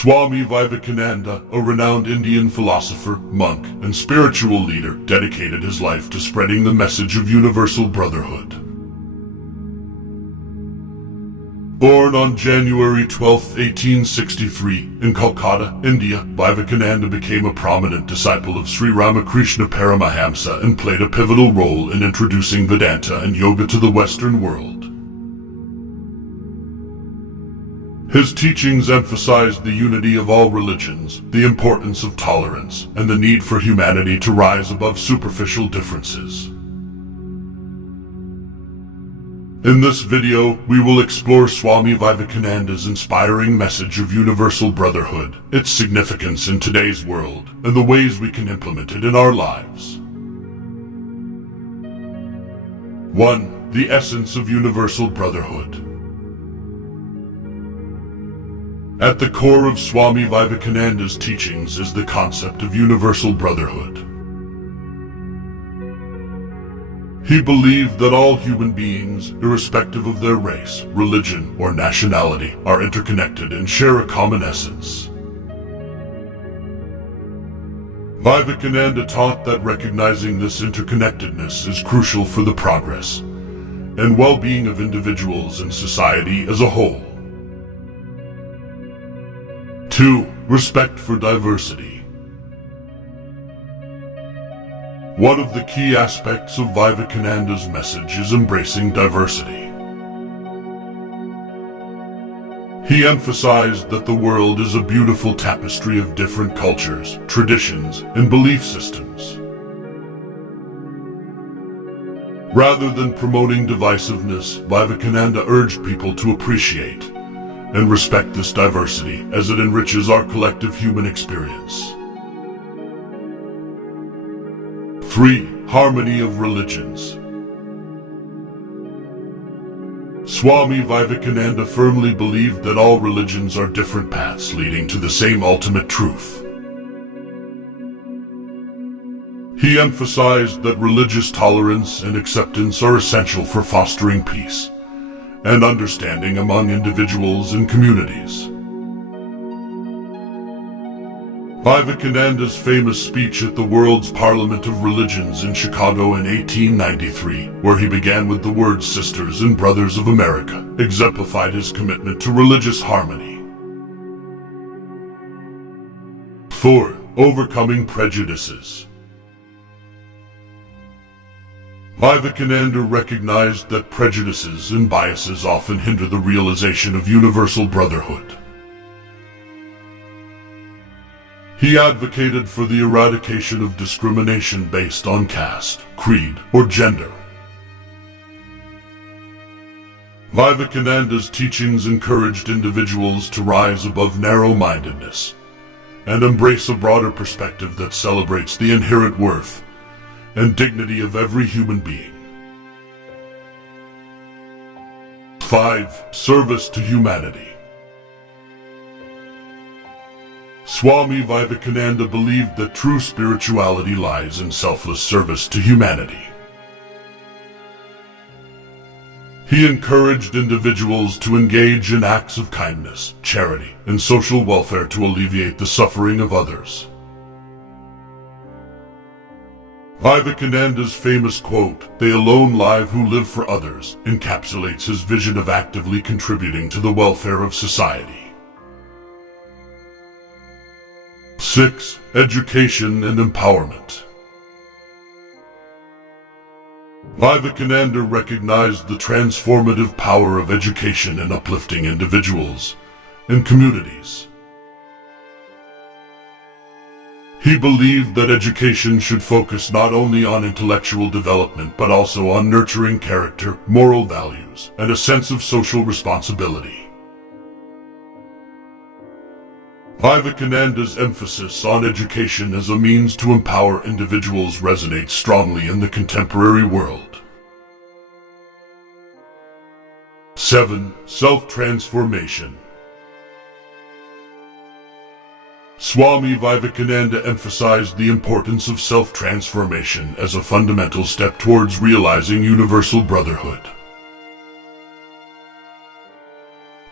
Swami Vivekananda, a renowned Indian philosopher, monk, and spiritual leader, dedicated his life to spreading the message of universal brotherhood. Born on January 12, 1863, in Kolkata, India, Vivekananda became a prominent disciple of Sri Ramakrishna Paramahamsa and played a pivotal role in introducing Vedanta and yoga to the Western world. His teachings emphasized the unity of all religions, the importance of tolerance, and the need for humanity to rise above superficial differences. In this video, we will explore Swami Vivekananda's inspiring message of universal brotherhood, its significance in today's world, and the ways we can implement it in our lives. 1. The essence of universal brotherhood. At the core of Swami Vivekananda's teachings is the concept of universal brotherhood. He believed that all human beings, irrespective of their race, religion, or nationality, are interconnected and share a common essence. Vivekananda taught that recognizing this interconnectedness is crucial for the progress and well-being of individuals and society as a whole. 2. Respect for diversity. One of the key aspects of Vivekananda's message is embracing diversity. He emphasized that the world is a beautiful tapestry of different cultures, traditions, and belief systems. Rather than promoting divisiveness, Vivekananda urged people to appreciate and respect this diversity as it enriches our collective human experience. 3. Harmony of religions. Swami Vivekananda firmly believed that all religions are different paths leading to the same ultimate truth. He emphasized that religious tolerance and acceptance are essential for fostering peace and understanding among individuals and communities. Vivekananda's famous speech at the World's Parliament of Religions in Chicago in 1893, where he began with the words "Sisters and Brothers of America," exemplified his commitment to religious harmony. 4. Overcoming prejudices. Vivekananda recognized that prejudices and biases often hinder the realization of universal brotherhood. He advocated for the eradication of discrimination based on caste, creed, or gender. Vivekananda's teachings encouraged individuals to rise above narrow-mindedness and embrace a broader perspective that celebrates the inherent worth and dignity of every human being. 5. Service to humanity. Swami Vivekananda believed that true spirituality lies in selfless service to humanity. He encouraged individuals to engage in acts of kindness, charity, and social welfare to alleviate the suffering of others. Vivekananda's famous quote, "They alone live who live for others," encapsulates his vision of actively contributing to the welfare of society. 6. Education and empowerment. Vivekananda recognized the transformative power of education in uplifting individuals and communities. He believed that education should focus not only on intellectual development but also on nurturing character, moral values, and a sense of social responsibility. Vivekananda's emphasis on education as a means to empower individuals resonates strongly in the contemporary world. 7. Self-transformation. Swami Vivekananda emphasized the importance of self-transformation as a fundamental step towards realizing universal brotherhood.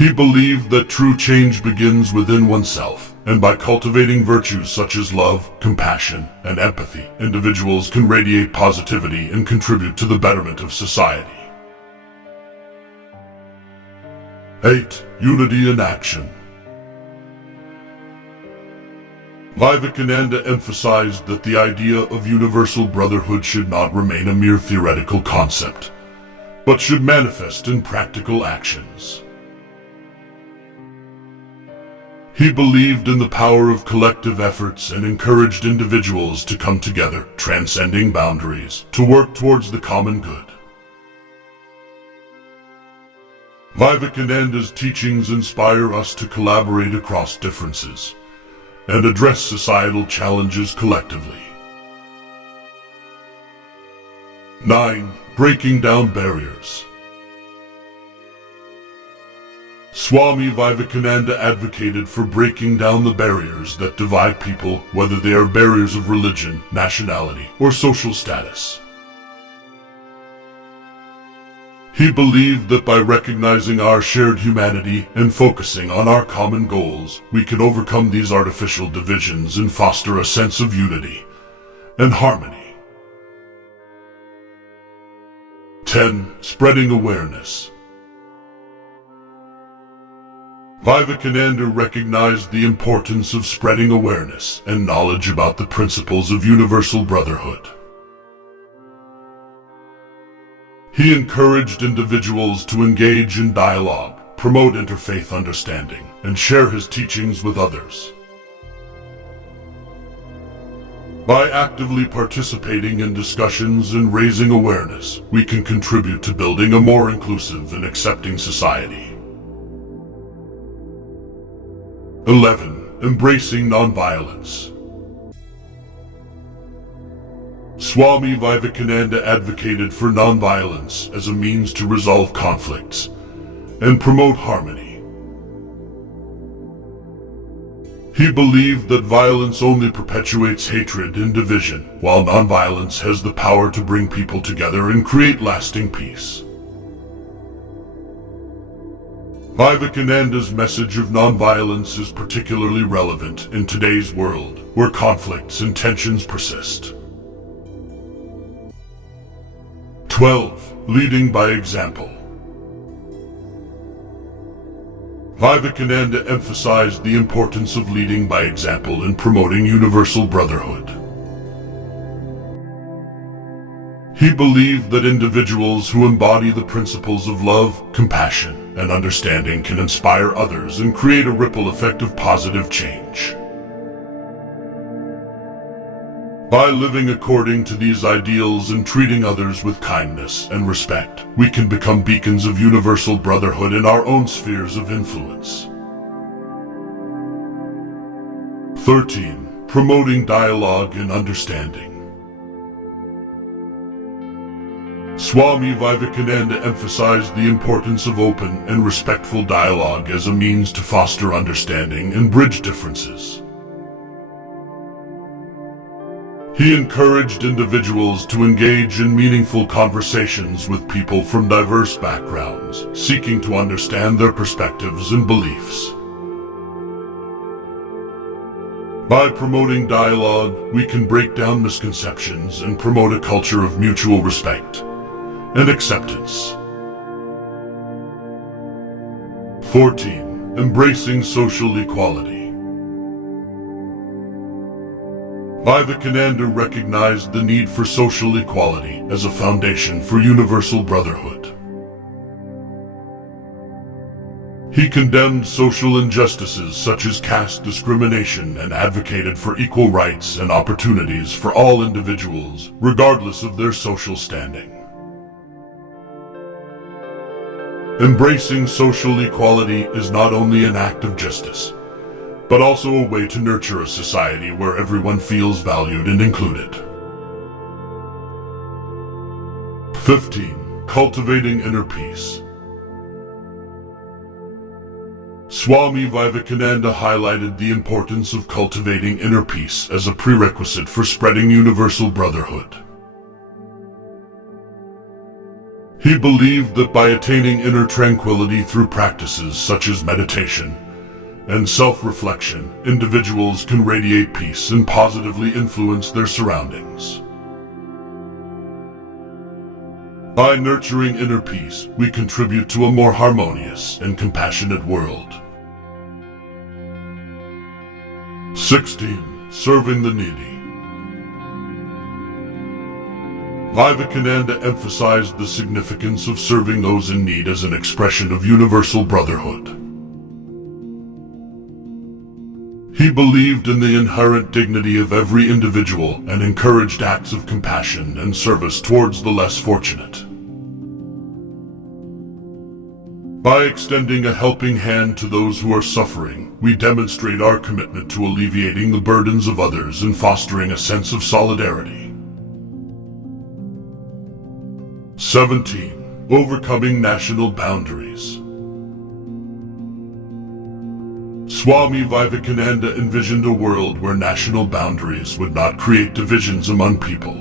He believed that true change begins within oneself, and by cultivating virtues such as love, compassion, and empathy, individuals can radiate positivity and contribute to the betterment of society. 8. Unity in action. Vivekananda emphasized that the idea of universal brotherhood should not remain a mere theoretical concept, but should manifest in practical actions. He believed in the power of collective efforts and encouraged individuals to come together, transcending boundaries, to work towards the common good. Vivekananda's teachings inspire us to collaborate across differences and address societal challenges collectively. 9. Breaking down barriers. Swami Vivekananda advocated for breaking down the barriers that divide people, whether they are barriers of religion, nationality, or social status. He believed that by recognizing our shared humanity and focusing on our common goals, we can overcome these artificial divisions and foster a sense of unity and harmony. 10. Spreading awareness. Vivekananda recognized the importance of spreading awareness and knowledge about the principles of universal brotherhood. He encouraged individuals to engage in dialogue, promote interfaith understanding, and share his teachings with others. By actively participating in discussions and raising awareness, we can contribute to building a more inclusive and accepting society. 11. Embracing nonviolence. Swami Vivekananda advocated for nonviolence as a means to resolve conflicts and promote harmony. He believed that violence only perpetuates hatred and division, while nonviolence has the power to bring people together and create lasting peace. Vivekananda's message of nonviolence is particularly relevant in today's world, where conflicts and tensions persist. 12. Leading by example. Vivekananda emphasized the importance of leading by example in promoting universal brotherhood. He believed that individuals who embody the principles of love, compassion, and understanding can inspire others and create a ripple effect of positive change. By living according to these ideals and treating others with kindness and respect, we can become beacons of universal brotherhood in our own spheres of influence. 13. Promoting dialogue and understanding. Swami Vivekananda emphasized the importance of open and respectful dialogue as a means to foster understanding and bridge differences. He encouraged individuals to engage in meaningful conversations with people from diverse backgrounds, seeking to understand their perspectives and beliefs. By promoting dialogue, we can break down misconceptions and promote a culture of mutual respect and acceptance. 14. Embracing social equality. Vivekananda recognized the need for social equality as a foundation for universal brotherhood. He condemned social injustices such as caste discrimination and advocated for equal rights and opportunities for all individuals, regardless of their social standing. Embracing social equality is not only an act of justice, but also a way to nurture a society where everyone feels valued and included. 15. Cultivating inner peace. Swami Vivekananda highlighted the importance of cultivating inner peace as a prerequisite for spreading universal brotherhood. He believed that by attaining inner tranquility through practices such as meditation and self-reflection, individuals can radiate peace and positively influence their surroundings. By nurturing inner peace, we contribute to a more harmonious and compassionate world. 16. Serving the needy. Vivekananda emphasized the significance of serving those in need as an expression of universal brotherhood. He believed in the inherent dignity of every individual and encouraged acts of compassion and service towards the less fortunate. By extending a helping hand to those who are suffering, we demonstrate our commitment to alleviating the burdens of others and fostering a sense of solidarity. 17. Overcoming national boundaries. Swami Vivekananda envisioned a world where national boundaries would not create divisions among people.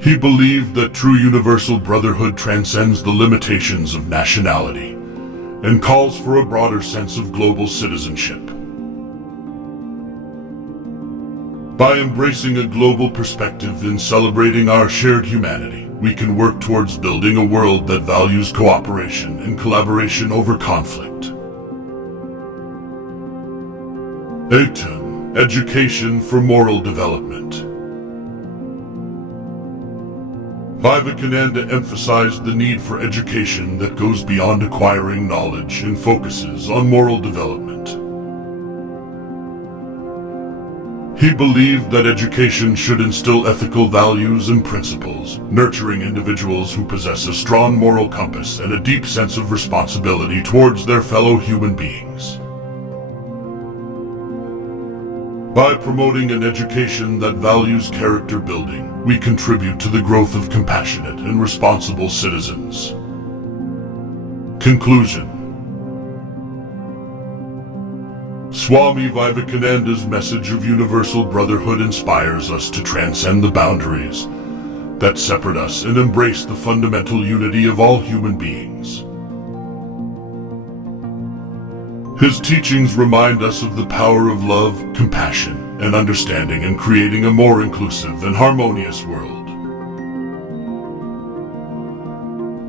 He believed that true universal brotherhood transcends the limitations of nationality and calls for a broader sense of global citizenship. By embracing a global perspective and celebrating our shared humanity, we can work towards building a world that values cooperation and collaboration over conflict. 18. Education for moral development. Vivekananda emphasized the need for education that goes beyond acquiring knowledge and focuses on moral development. He believed that education should instill ethical values and principles, nurturing individuals who possess a strong moral compass and a deep sense of responsibility towards their fellow human beings. By promoting an education that values character building, we contribute to the growth of compassionate and responsible citizens. Conclusion. Swami Vivekananda's message of universal brotherhood inspires us to transcend the boundaries that separate us and embrace the fundamental unity of all human beings. His teachings remind us of the power of love, compassion, and understanding in creating a more inclusive and harmonious world.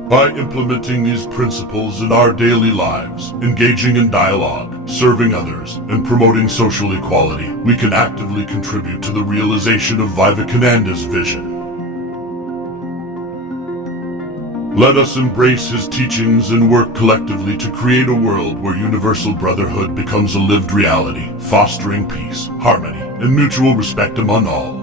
By implementing these principles in our daily lives, engaging in dialogue, serving others, and promoting social equality, we can actively contribute to the realization of Vivekananda's vision. Let us embrace his teachings and work collectively to create a world where universal brotherhood becomes a lived reality, fostering peace, harmony, and mutual respect among all.